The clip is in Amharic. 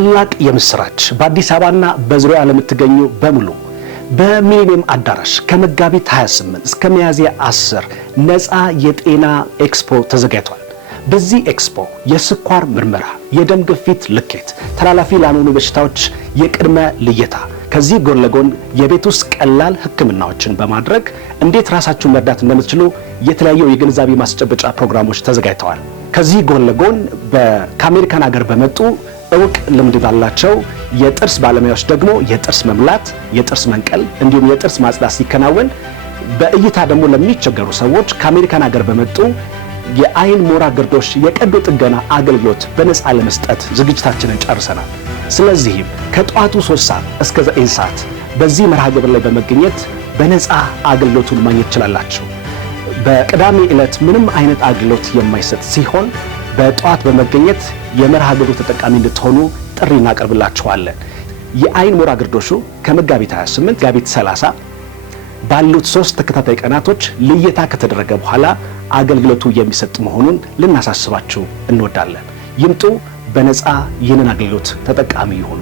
ታላቅ የምስራች በአዲስ አበባና በዙሪያው ለምትገኙ በሙሉ በሚሊኒየም አዳራሽ ከመጋቢት 28 እስከ ሚያዝያ 10 ነፃ የጤና ኤክስፖ ተዘጋጅቷል። በዚህ ኤክስፖ የስኳር ምርመራ፣ የደም ግፊት ልኬት፣ ተላላፊ ላልሆኑ በሽታዎች የቅድመ ልየታ፣ ከዚህ ጎን ለጎን የቤት ውስጥ ቀላል ሕክምናዎችን በማድረግ እንዴት ራሳችሁን መርዳት እንደምትችሉ የተለያዩ የግንዛቤ ማስጨበጫ ፕሮግራሞች ተዘጋጅተዋል። ከዚህ ጎን ለጎን ከአሜሪካን ሀገር በመጡ እውቅ ልምድ ባላቸው የጥርስ ባለሙያዎች ደግሞ የጥርስ መብላት፣ የጥርስ መንቀል እንዲሁም የጥርስ ማጽዳት ሲከናወን በእይታ ደግሞ ለሚቸገሩ ሰዎች ከአሜሪካን ሀገር በመጡ የአይን ሞራ ግርዶሽ የቀዶ ጥገና አገልግሎት በነፃ ለመስጠት ዝግጅታችንን ጨርሰናል። ስለዚህም ከጧቱ 3 ሰዓት እስከ 9 ሰዓት በዚህ መርሃ ግብር ላይ በመገኘት በነፃ አገልግሎቱን ማግኘት ትችላላችሁ። በቅዳሜ ዕለት ምንም አይነት አገልግሎት የማይሰጥ ሲሆን በጧት በመገኘት የመርሃ ግብሩ ተጠቃሚ እንድትሆኑ ጥሪ እናቀርብላችኋለን። የአይን ሞራ ግርዶሹ ከመጋቢት 28 መጋቢት 30 ባሉት 3 ተከታታይ ቀናቶች ልየታ ከተደረገ በኋላ አገልግሎቱ የሚሰጥ መሆኑን ልናሳስባችሁ እንወዳለን። ይምጡ፣ በነፃ ይህንን አገልግሎት ተጠቃሚ ይሁኑ።